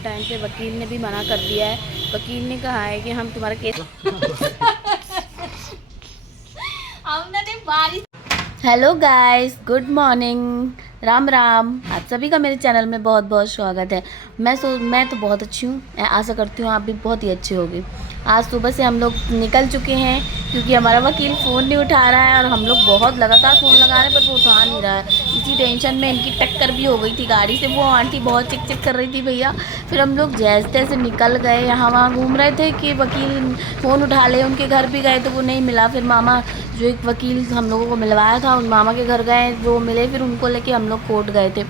And time पे वकील ने भी मना कर दिया है। वकील ने कहा है कि हम तुम्हारा case hello guys, good morning, Ram Ram. आप सभी का मेरे चैनल में बहुत बहुत स्वागत है। मैं तो बहुत अच्छी हूँ, आशा करती हूँ आप भी बहुत ही अच्छे होंगे। आज सुबह से हम लोग निकल चुके हैं क्योंकि हमारा वकील फ़ोन नहीं उठा रहा है और हम लोग बहुत लगातार फ़ोन लगा रहे हैं पर वो उठा नहीं रहा है। इसी टेंशन में इनकी टक्कर भी हो गई थी गाड़ी से। वो आंटी बहुत चिक चिक कर रही थी भैया। फिर हम लोग जैसे तैसे निकल गए, यहाँ वहाँ घूम रहे थे कि वकील फ़ोन उठा ले। उनके घर भी गए तो वो नहीं मिला। फिर मामा जो एक वकील हम लोगों को मिलवाया था उन मामा के घर गए, वो मिले। फिर उनको लेके हम लोग कोर्ट गए थे।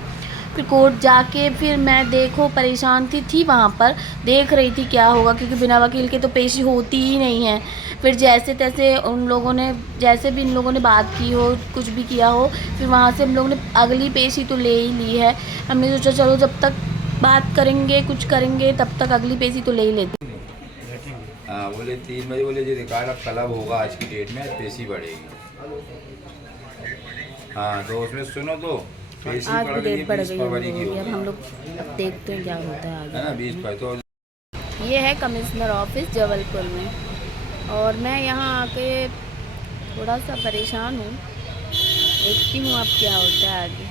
फिर कोर्ट जाके फिर मैं देखो परेशान थी वहाँ पर, देख रही थी क्या होगा क्योंकि बिना वकील के तो पेशी होती ही नहीं है। फिर जैसे तैसे उन लोगों ने, जैसे भी इन लोगों ने बात की हो, कुछ भी किया हो, फिर वहाँ से हम लोगों ने अगली पेशी तो ले ही ली है। हमने सोचा चलो जब तक बात करेंगे कुछ करेंगे तब तक अगली पेशी तो ले ही लेते। हाँ, बोले 3 बजे बोले जो रिकॉर्ड अब क्लब होगा आज की डेट में पेशी बढ़ेगी। हाँ तो उसमें सुनो तो पेशी आज बढ़ भी गई डेट बढ़ 20 गई हम फरवरी की लोगों की। अब होगी, हम लोग अब देखते हैं क्या होता है है ना। आगे। 20 फरवरी तो ये है कमिश्नर ऑफिस जबलपुर में और मैं यहाँ आके थोड़ा सा परेशान हूँ। देखती हूँ अब क्या होता है आगे।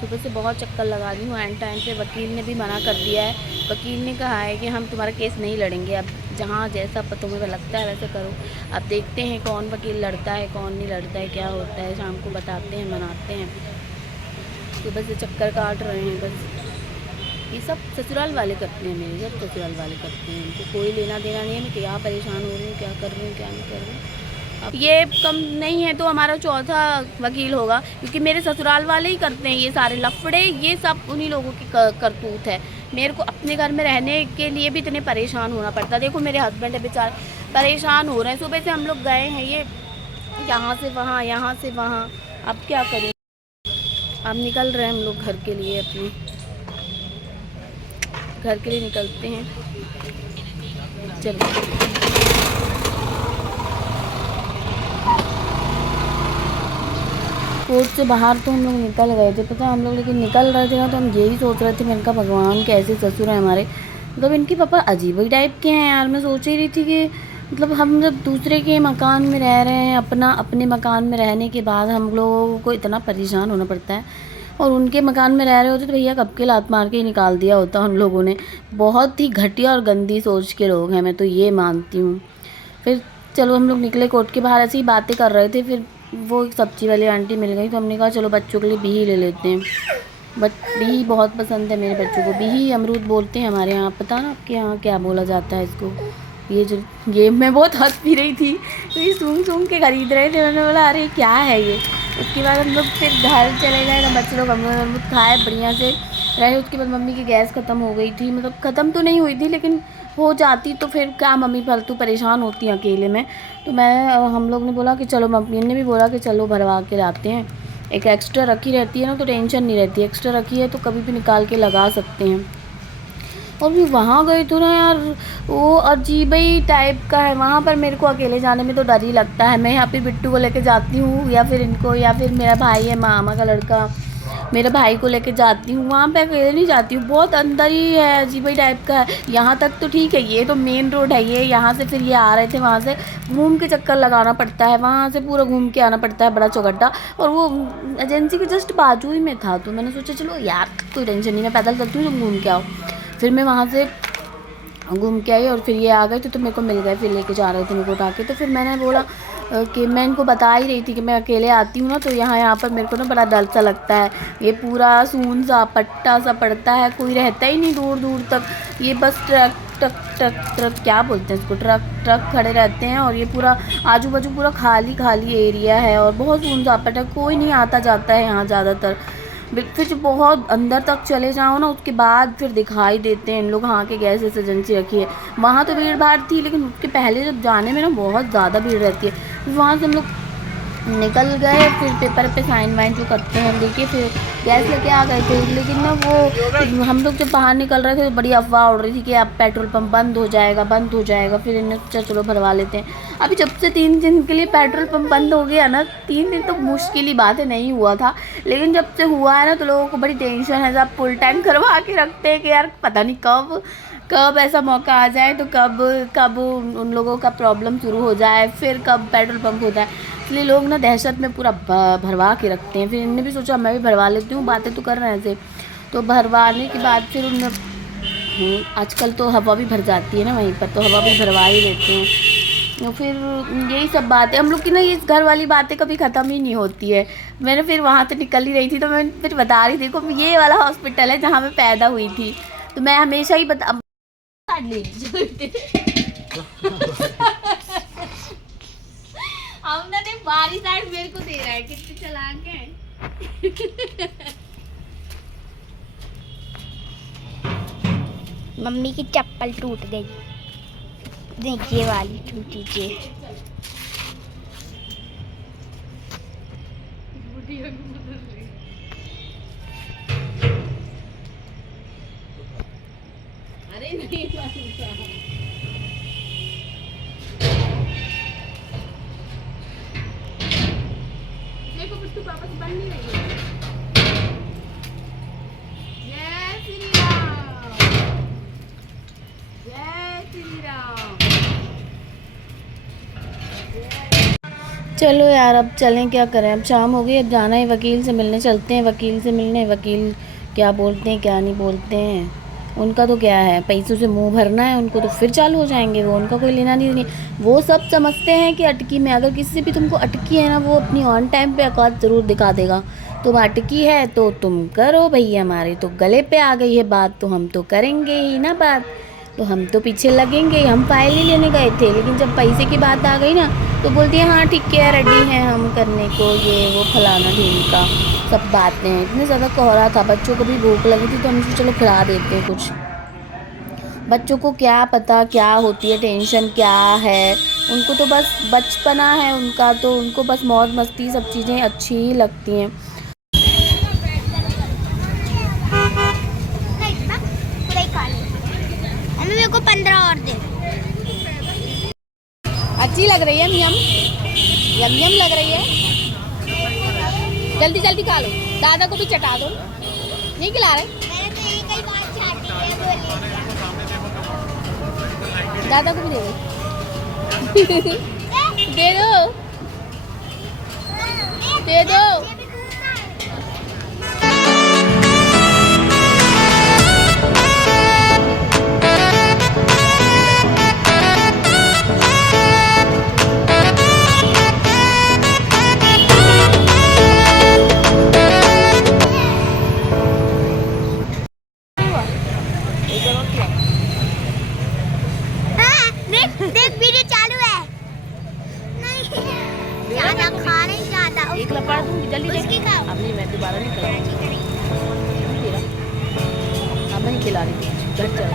सुबह से बहुत चक्कर लगा रही हूँ। एंड टाइम पे वकील ने भी मना कर दिया है। वकील ने कहा है कि हम तुम्हारा केस नहीं लड़ेंगे, अब जहाँ जैसा तुम्हें लगता है वैसे करो। अब देखते हैं कौन वकील लड़ता है कौन नहीं लड़ता है, क्या होता है, शाम को बताते हैं, मनाते हैं। सुबह से चक्कर काट रहे हैं बस। ये सब ससुराल वाले करते हैं, मेरे सब ससुराल वाले करते हैं। उनको कोई लेना देना नहीं है मैं क्या परेशान हो रही हूँ, क्या कर रही हूँ, क्या नहीं कर रही हूँ। अब ये कम नहीं है तो हमारा चौथा वकील होगा क्योंकि मेरे ससुराल वाले ही करते हैं ये सारे लफड़े। ये सब उन्हीं लोगों की करतूत है। मेरे को अपने घर में रहने के लिए भी इतने परेशान होना पड़ता है। देखो मेरे हस्बैंड है बेचारे, परेशान हो रहे हैं। सुबह से हम लोग गए हैं, ये यहाँ से वहाँ, यहाँ से वहाँ। अब क्या करूँ। अब निकल रहे हैं हम लोग घर के लिए, अपने घर के लिए निकलते हैं। चलो कोर्ट से बाहर तो हम लोग निकल गए थे, पता है हम लोग, लेकिन निकल रहे थे ना तो हम यही सोच रहे थे, मैंने कहा भगवान कैसे ससुर है हमारे। मतलब इनके पापा अजीब ही टाइप के हैं यार। मैं सोच ही रही थी कि मतलब हम जब दूसरे के मकान में रह रहे हैं, अपने मकान में रहने के बाद हम लोगों को इतना परेशान होना पड़ता है, और उनके मकान में रह रहे होते तो भैया कब के लात मार के ही निकाल दिया होता उन लोगों ने। बहुत ही घटिया और गंदी सोच के लोग हैं, मैं तो ये मानती हूँ। फिर चलो हम लोग निकले कोर्ट के बाहर, ऐसे ही बातें कर रहे थे। फिर वो एक सब्जी वाली आंटी मिल गई तो हमने कहा चलो बच्चों के लिए बिही ले लेते हैं। बट बिही बहुत पसंद है मेरे बच्चों को। बिही अमरूद बोलते हैं हमारे यहाँ, पता ना आपके यहाँ क्या बोला जाता है इसको। ये मैं बहुत हंस भी रही थी तो ये सूंघ सूंघ के खरीद रहे थे। मैंने बोला अरे क्या है ये। उसके बाद हम लोग फिर घर चले गए ना, बच्चे लोग अमरूद खाए बढ़िया से रहे। उसके बाद मम्मी की गैस ख़त्म हो गई थी, मतलब ख़त्म तो नहीं हुई थी लेकिन हो जाती तो फिर क्या, मम्मी फालतू परेशान होती हैं अकेले में। तो हम लोग ने बोला कि चलो, मम्मी ने भी बोला कि चलो भरवा के लाते हैं। एक एक्स्ट्रा रखी रहती है ना तो टेंशन नहीं रहती, एक्स्ट्रा रखी है तो कभी भी निकाल के लगा सकते हैं। और भी वहाँ गए तो ना यार, वो अजीब ही टाइप का है। वहाँ पर मेरे को अकेले जाने में तो डर ही लगता है। मैं यहाँ पे बिट्टू को लेके जाती हूँ या फिर इनको, या फिर मेरा भाई है मामा का लड़का, मेरे भाई को लेके जाती हूँ। वहाँ पे अकेले नहीं जाती हूँ, बहुत अंदर ही है, अजीब ही टाइप का है। यहाँ तक तो ठीक है, ये तो मेन रोड है ये, यहाँ से फिर ये आ रहे थे, वहाँ से घूम के चक्कर लगाना पड़ता है, वहाँ से पूरा घूम के आना पड़ता है, बड़ा चौगड्डा। और वो एजेंसी के जस्ट बाजू ही में था तो मैंने सोचा चलो यार कोई टेंशन नहीं, मैं पैदल चलती हूँ, तुम घूम के आओ। फिर मैं वहाँ से घूम के आई और फिर ये आ गए तो मेरे को मिल गए, फिर लेके जा रहे थे मेरे को उठा के। तो फिर मैंने बोला कि मैं इनको बता ही रही थी कि मैं अकेले आती हूँ ना तो यहाँ पर मेरे को ना बड़ा डर सा लगता है। ये पूरा सून सा पट्टा सा पड़ता है, कोई रहता ही नहीं दूर दूर तक। ये bus truck truck truck truck क्या बोलते हैं इसको, ट्रक ट्रक खड़े रहते हैं। और ये पूरा आजू बाजू पूरा खाली खाली एरिया है और बहुत सून सा पट्टा, कोई नहीं आता जाता है यहाँ ज़्यादातर। फिर जब बहुत अंदर तक चले जाओ ना उसके बाद फिर दिखाई देते हैं इन लोग, हाँ के गैस एजेंसी रखी है। वहाँ तो भीड़ भाड़ थी लेकिन उसके पहले जब जाने में ना बहुत ज़्यादा भीड़ रहती है। वहाँ से हम लोग निकल गए। फिर पेपर पे साइन वाइन जो करते हैं देखिए, फिर गैस लेके आ गए थे। लेकिन ना वो हम लोग जब बाहर निकल रहे थे तो बड़ी अफवाह उड़ रही थी कि अब पेट्रोल पंप बंद हो जाएगा, बंद हो जाएगा। फिर इन्हें सोचा चलो भरवा लेते हैं। अभी जब से 3 दिन के लिए पेट्रोल पंप बंद हो गया ना, 3 दिन तो मुश्किल ही बात है, नहीं हुआ था। लेकिन जब से हुआ है ना तो लोगों को बड़ी टेंशन है, सब फुल टाइम करवा के रखते हैं कि यार पता नहीं कब कब ऐसा मौका आ जाए, तो कब कब उन लोगों का प्रॉब्लम शुरू हो जाए, फिर कब पेट्रोल पंप होता है। इसलिए लोग ना दहशत में पूरा भरवा के रखते हैं। फिर इन्होंने भी सोचा मैं भी भरवा लेती हूँ, बातें तो कर रहे थे। तो भरवाने के बाद फिर उनने आजकल तो हवा भी भर जाती है ना वहीं पर, तो हवा भी भरवा ही लेते हैं। तो फिर यही सब बातें हम लोग की ना, ये घर वाली बातें कभी ख़त्म ही नहीं होती है। मैंने फिर वहाँ से निकल ही रही थी तो मैं फिर बता रही थी, देखो ये वाला हॉस्पिटल है जहाँ मैं पैदा हुई थी। तो मैं हमेशा ही हमने ने बारी साइड मेरे को दे रहा है, कितने चालाक है। मम्मी की चप्पल टूट गई, देखिए वाली टूटी थी। अरे नहीं देखो बिट्टू पापा से बन नहीं रही है। जय श्री राम, जय श्री राम। चलो यार अब चलें, क्या करें, अब शाम हो गई, अब जाना है वकील से मिलने, चलते हैं वकील से मिलने। वकील क्या बोलते हैं क्या नहीं बोलते हैं, उनका तो क्या है, पैसों से मुंह भरना है उनको, तो फिर चालू हो जाएंगे वो, उनका कोई लेना नहीं। वो सब समझते हैं कि अटकी में अगर किसी से भी तुमको अटकी है ना, वो अपनी ऑन टाइम पे औकात ज़रूर दिखा देगा। तुम अटकी है तो तुम करो भैया, हमारे तो गले पे आ गई है बात तो हम तो करेंगे ही ना बात, तो हम तो पीछे लगेंगे। हम फाइल ही लेने गए थे, लेकिन जब पैसे की बात आ गई ना तो बोलती है हाँ ठीक है रेडी हैं हम करने को, ये वो फलाना ढींका सब बातें। इतने ज़्यादा कोहरा था, बच्चों को भी भूख लगी थी तो हम चलो खिला देते हैं कुछ। बच्चों को क्या पता क्या होती है, टेंशन क्या है, उनको तो बस बचपना है उनका, तो उनको बस मौज मस्ती सब चीज़ें अच्छी ही लगती हैं। मेरे को 15 और दे। अच्छी लग रही है, यम यम यम लग रही है। जल्दी जल्दी खा लो, दादा को भी चटा दो। नहीं खिला रहे, दादा को भी दे दो। दे दो दे दो। देख वीडियो चालू है। नहीं ज्यादा खा नहीं, ज्यादा एक लपड़ दूंगी, जल्दी उसकी खाओ। अब नहीं, मैं दोबारा नहीं खिलाऊंगी। अब नहीं खिला रही, घर चल।